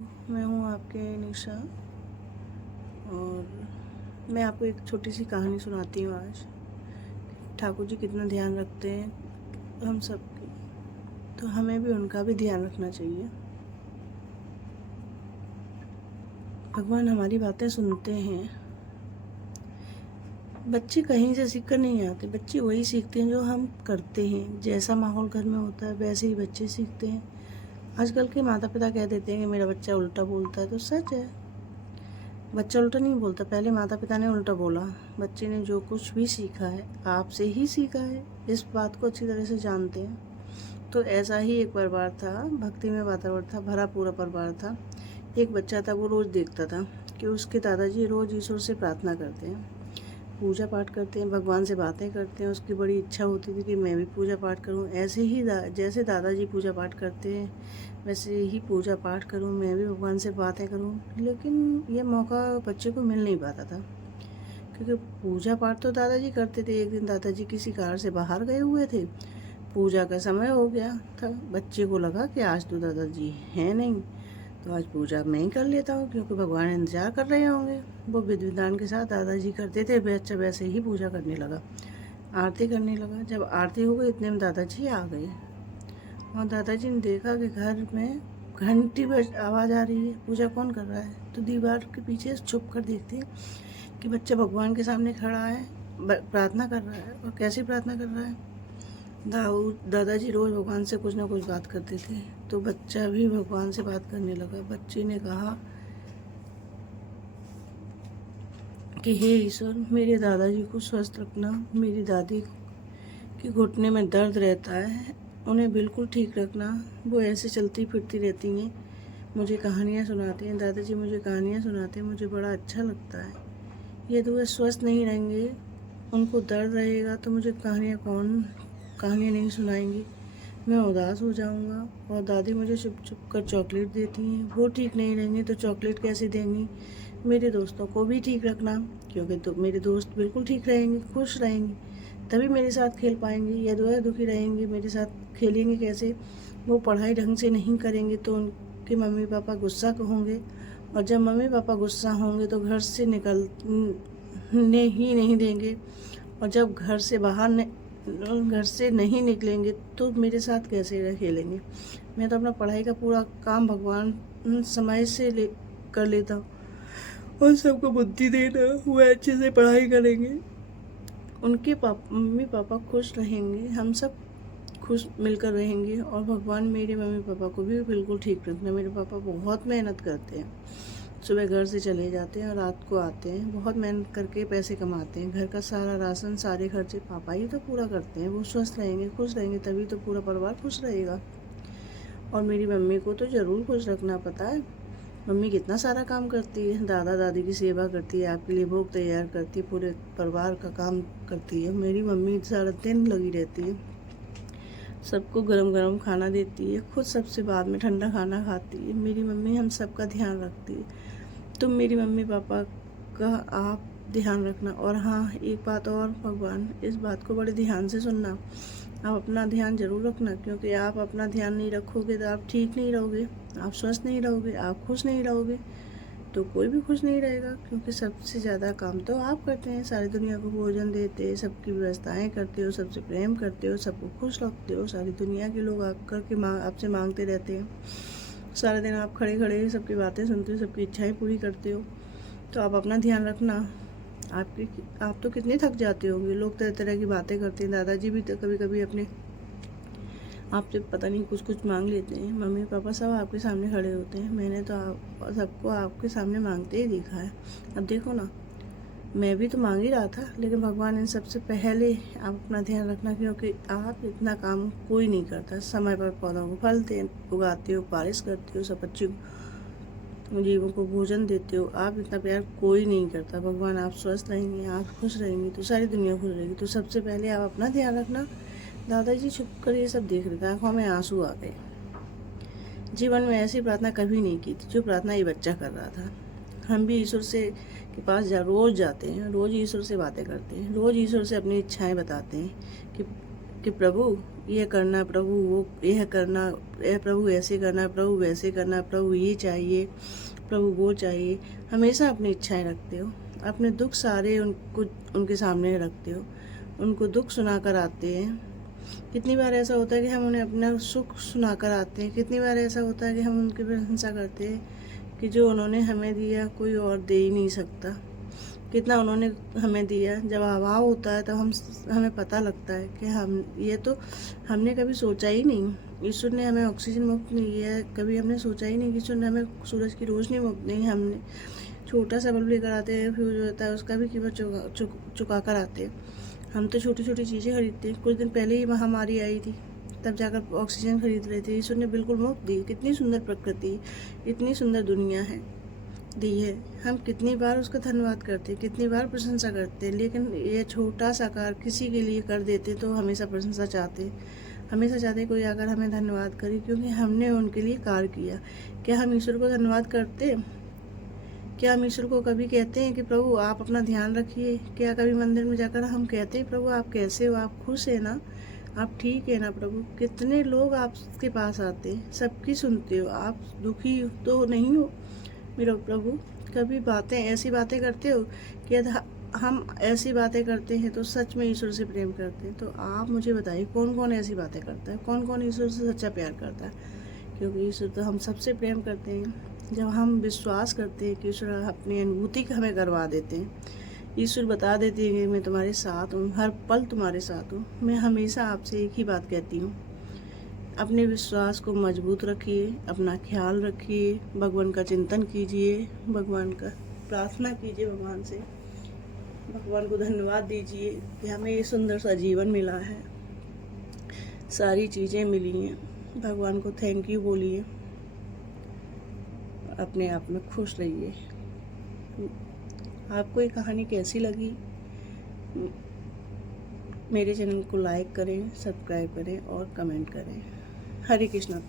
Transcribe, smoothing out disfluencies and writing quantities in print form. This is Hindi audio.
मैं हूँ आपके निशा और मैं आपको एक छोटी सी कहानी सुनाती हूँ आज। ठाकुर जी कितना ध्यान रखते हैं हम सब की, तो हमें भी उनका भी ध्यान रखना चाहिए। भगवान हमारी बातें सुनते हैं। बच्चे कहीं से सीख कर नहीं आते, बच्चे वही सीखते हैं जो हम करते हैं। जैसा माहौल घर में होता है वैसे ही बच्चे सीखते हैं। आजकल के माता पिता कह देते हैं कि मेरा बच्चा उल्टा बोलता है, तो सच है, बच्चा उल्टा नहीं बोलता। पहले माता पिता ने उल्टा बोला। बच्चे ने जो कुछ भी सीखा है आपसे ही सीखा है, इस बात को अच्छी तरह से जानते हैं। तो ऐसा ही एक परिवार था, भक्ति में वातावरण था, भरा पूरा परिवार था। एक बच्चा था, वो रोज़ देखता था कि उसके दादाजी रोज़ ईश्वर से प्रार्थना करते हैं, पूजा पाठ करते हैं, भगवान से बातें करते हैं। उसकी बड़ी इच्छा होती थी कि मैं भी पूजा पाठ करूं, ऐसे ही जैसे दादाजी पूजा पाठ करते हैं वैसे ही पूजा पाठ करूं, मैं भी भगवान से बातें करूं। लेकिन ये मौका बच्चे को मिल नहीं पाता था, क्योंकि पूजा पाठ तो दादाजी करते थे। एक दिन दादाजी किसी कार से बाहर गए हुए थे, पूजा का समय हो गया था। बच्चे को लगा कि आज तो दादाजी हैं नहीं, तो आज पूजा मैं ही कर लेता हूँ, क्योंकि भगवान इंतजार कर रहे होंगे। वो विधि विधान के साथ दादाजी करते थे, बच्चा वैसे ही पूजा करने लगा, आरती करने लगा। जब आरती हो गई इतने में दादाजी आ गए और दादाजी ने देखा कि घर में घंटी बज आवाज़ आ रही है, पूजा कौन कर रहा है। तो दीवार के पीछे छुप कर देखते हैं कि बच्चा भगवान के सामने खड़ा है, प्रार्थना कर रहा है। और कैसी प्रार्थना कर रहा है, दादाजी रोज़ भगवान से कुछ ना कुछ बात करते थे, तो बच्चा भी भगवान से बात करने लगा। बच्चे ने कहा कि हे ईश्वर, मेरे दादाजी को स्वस्थ रखना, मेरी दादी के घुटने में दर्द रहता है, उन्हें बिल्कुल ठीक रखना। वो ऐसे चलती फिरती रहती हैं, मुझे कहानियाँ सुनाते हैं, दादाजी मुझे कहानियाँ सुनाते हैं, मुझे बड़ा अच्छा लगता है। यदि वे स्वस्थ नहीं रहेंगे, उनको दर्द रहेगा, तो मुझे कहानियाँ नहीं सुनाएंगी, मैं उदास हो जाऊंगा। और दादी मुझे छुप छुप कर चॉकलेट देती हैं, वो ठीक नहीं रहेंगी तो चॉकलेट कैसे देंगी। मेरे दोस्तों को भी ठीक रखना, क्योंकि तो मेरे दोस्त बिल्कुल ठीक रहेंगे, खुश रहेंगे, तभी मेरे साथ खेल पाएंगे। यदि वह दुखी रहेंगे, मेरे साथ खेलेंगे कैसे। वो पढ़ाई ढंग से नहीं करेंगे तो उनके मम्मी पापा गुस्सा होंगे, और जब मम्मी पापा गुस्सा होंगे तो घर से निकलने ही नहीं देंगे। और जब घर से नहीं निकलेंगे तो मेरे साथ कैसे खेलेंगे। मैं तो अपना पढ़ाई का पूरा काम भगवान समय से कर लेता हूँ, उन सबको बुद्धि देना, वो अच्छे से पढ़ाई करेंगे, उनके मम्मी पापा खुश रहेंगे, हम सब खुश मिलकर रहेंगे। और भगवान मेरे मम्मी पापा को भी बिल्कुल ठीक रखना। मेरे पापा बहुत मेहनत करते हैं, सुबह घर से चले जाते हैं और रात को आते हैं, बहुत मेहनत करके पैसे कमाते हैं। घर का सारा राशन, सारे खर्चे पापा ही तो पूरा करते हैं। वो स्वस्थ रहेंगे, खुश रहेंगे, तभी तो पूरा परिवार खुश रहेगा। और मेरी मम्मी को तो ज़रूर खुश रखना। पता है मम्मी कितना सारा काम करती है, दादा दादी की सेवा करती है, आपके लिए भोग तैयार करती है, पूरे परिवार का काम करती है। मेरी मम्मी सारा दिन लगी रहती है, सबको गरम गरम खाना देती है, खुद सबसे बाद में ठंडा खाना खाती है। मेरी मम्मी हम सबका ध्यान रखती है। तुम मेरी मम्मी पापा का आप ध्यान रखना। और हाँ, एक बात और, भगवान इस बात को बड़े ध्यान से सुनना, आप अपना ध्यान जरूर रखना, क्योंकि आप अपना ध्यान नहीं रखोगे तो आप ठीक नहीं रहोगे, आप स्वस्थ नहीं रहोगे, आप खुश नहीं रहोगे, तो कोई भी खुश नहीं रहेगा। क्योंकि सबसे ज़्यादा काम तो आप करते हैं, सारी दुनिया को भोजन देते, सबकी व्यवस्थाएं करते हो, सबसे प्रेम करते हो, सबको खुश रखते हो। सारी दुनिया के लोग आकर के आपसे मांगते रहते हैं, सारा दिन आप खड़े खड़े सबकी बातें सुनते हो, सबकी इच्छाएं पूरी करते हो। तो आप अपना ध्यान रखना। आप तो कितने थक जाते होंगे, लोग तरह तरह की बातें करते हैं। दादाजी भी तो कभी कभी अपने आपसे पता नहीं कुछ कुछ मांग लेते हैं। मम्मी पापा सब आपके सामने खड़े होते हैं, मैंने तो सबको आपके सामने मांगते ही देखा है। अब देखो ना, मैं भी तो मांग ही रहा था, लेकिन भगवान इन सबसे पहले आप अपना ध्यान रखना, क्योंकि आप इतना काम कोई नहीं करता। समय पर पौधों को फल उगाते हो, बारिश करते हो, सब बच्चों जीवों को भोजन देते हो, आप इतना प्यार कोई नहीं करता। भगवान आप स्वस्थ रहेंगे, आप खुश रहेंगे, तो सारी दुनिया खुश रहेगी। तो सबसे पहले आप अपना ध्यान रखना। दादाजी छुप कर ये सब देख रहे थे, आंखों में आंसू आ गए। जीवन में ऐसी प्रार्थना कभी नहीं की थी जो प्रार्थना ये बच्चा कर रहा था। हम भी ईश्वर से के पास रोज़ जाते हैं, रोज़ ईश्वर से बातें करते हैं, रोज़ ईश्वर से अपनी इच्छाएं बताते हैं कि कि प्रभु ये करना, प्रभु वो यह करना, प्रभु ऐसे करना, प्रभु वैसे करना, प्रभु ये चाहिए, प्रभु वो चाहिए। हमेशा अपनी इच्छाएं रखते हो, अपने दुख सारे उनके सामने रखते हो, उनको दुख सुनाकर आते हैं। कितनी बार ऐसा होता है कि हम उन्हें अपना सुख सुनाकर आते हैं, कितनी बार ऐसा होता है कि हम उनकी प्रशंसा करते हैं कि जो उन्होंने हमें दिया कोई और दे ही नहीं सकता। कितना उन्होंने हमें दिया, जब अभाव होता है तब हमें पता लगता है कि ये तो हमने कभी सोचा ही नहीं। ईश्वर ने हमें ऑक्सीजन मुफ्त नहीं किया, कभी हमने सोचा ही नहीं कि ईश्वर ने हमें सूरज की रोशनी मुफ्त नहीं। हमने छोटा सा बल्ब लेकर आते हैं, फ्यूज होता है, उसका भी कीमत चुका कर आते हैं। हम तो छोटी छोटी चीज़ें खरीदते हैं। कुछ दिन पहले ही महामारी आई थी, तब जाकर ऑक्सीजन खरीद रहे थे। ईश्वर ने बिल्कुल मुफ्त दी। कितनी सुंदर प्रकृति, इतनी सुंदर दुनिया है दी है। हम कितनी बार उसका धन्यवाद करते हैं, कितनी बार प्रशंसा करते हैं, लेकिन ये छोटा सा कार्य किसी के लिए कर देते तो हमेशा प्रशंसा चाहते, हमेशा चाहते कोई आकर हमें धन्यवाद करे, क्योंकि हमने उनके लिए कार्य किया। क्या हम ईश्वर को धन्यवाद करते? क्या हम ईश्वर को कभी कहते हैं कि प्रभु आप अपना ध्यान रखिए? क्या कभी मंदिर में जाकर हम कहते हैं प्रभु आप कैसे हो, आप खुश है ना, आप ठीक है ना प्रभु? कितने लोग आपके पास आते हैं, सबकी सुनते हो, आप दुखी तो नहीं हो मेरा प्रभु? कभी ऐसी बातें करते हो कि यदि हम ऐसी बातें करते हैं तो सच में ईश्वर से प्रेम करते हैं? तो आप मुझे बताइए कौन कौन ऐसी बातें करता है, कौन कौन ईश्वर से सच्चा प्यार करता है? क्योंकि ईश्वर तो हम सबसे प्रेम करते हैं। जब हम विश्वास करते हैं कि ईश्वर अपनी अनुभूति हमें करवा देते हैं, ईश्वर बता देते हैं कि मैं तुम्हारे साथ हूँ, हर पल तुम्हारे साथ हूँ। मैं हमेशा आपसे एक ही बात कहती हूँ, अपने विश्वास को मजबूत रखिए, अपना ख्याल रखिए, भगवान का चिंतन कीजिए, भगवान का प्रार्थना कीजिए, भगवान से भगवान को धन्यवाद दीजिए कि हमें ये सुंदर सा जीवन मिला है, सारी चीज़ें मिली हैं। भगवान को थैंक यू बोलिए, अपने आप में खुश रहिए। आपको ये कहानी कैसी लगी? मेरे चैनल को लाइक करें, सब्सक्राइब करें और कमेंट करें। हरे कृष्णा।